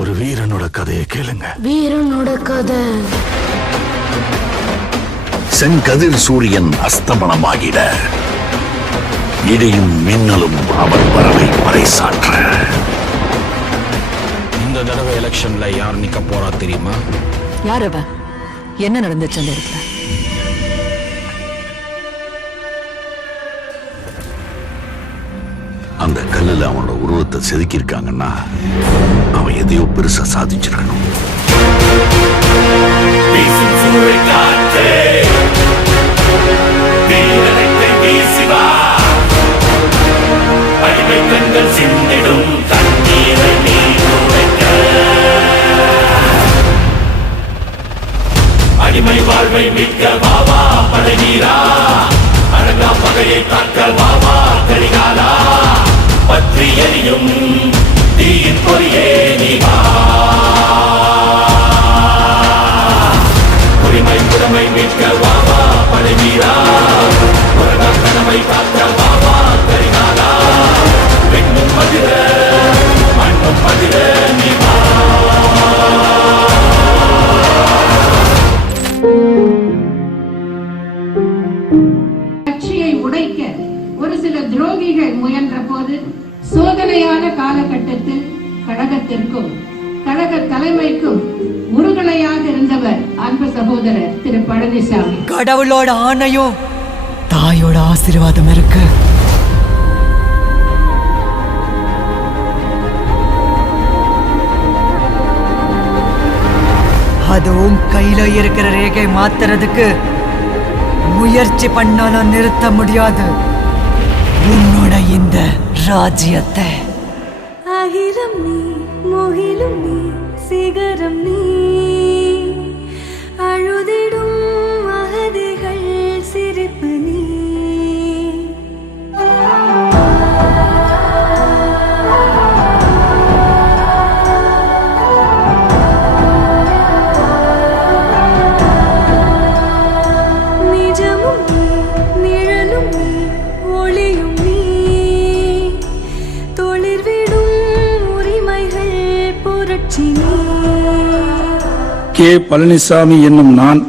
ஒரு வீரனோட கதையை கேளுங்க. வீரனோட கதை. செங்கதிர் சூரியன் அஸ்தமனமாகிட இடியும் மின்னலும் அவன் வரவை பறைசாற்ற. இந்த தடவை எலெக்ஷன்ல யார் நிக்க போறா தெரியுமா? யார் அவ? என்ன நடந்துச்சு அந்த இடத்துல? அந்த கல்லுல அவனோட உருவத்தை செதுக்கியிருக்காங்கன்னா அவன் எதையோ பெருசா சாதிச்சிருக்கணும். அடிமை வாழ்வை மீட்க வாவா பழகீரா, அழகா பகையை தாக்க வாவா கரிகாலா, பற்றி எரியும் தீயின் பொறியே நீ வா. உரிமை புறமை மீட்க வாவா பழகீரா, உலக கனவை தாக்க வாவா கரிகாலா, பெண்ணும் மதிர மண்ணும் மதிர நீ வா. கட்சியை உடைக்க ஒரு சில துரோகிகள் முயன்ற போது சோதனையான காலகட்டத்தில் கழகத்திற்கும் கழக தலைமைக்கும் முருகனையாக இருந்தவர் அன்பு சகோதரர் திரு பழனிசாமி. கடவுளோட ஆணையும் தாயோட ஆசீர்வாதம் இருக்கு. அதுவும் கையில இருக்கிற ரேகை மாத்துறதுக்கு முயற்சி பண்ணாலும் நிறுத்த முடியாது உன்னோட இந்த ராஜ்யத்தை. அகிலம் நீ, முகிலும் நீ, சிகரம் நீ, அழுதிடும் அகதிகள் சிரிப்பு நீ. நிஜமும் நீ, நிழலும் நீ, ஒளியும் நீ, தொழிற்விடும் உரிமைகள் புரட்சி நீ. கே. பழனிசாமி என்னும் நான்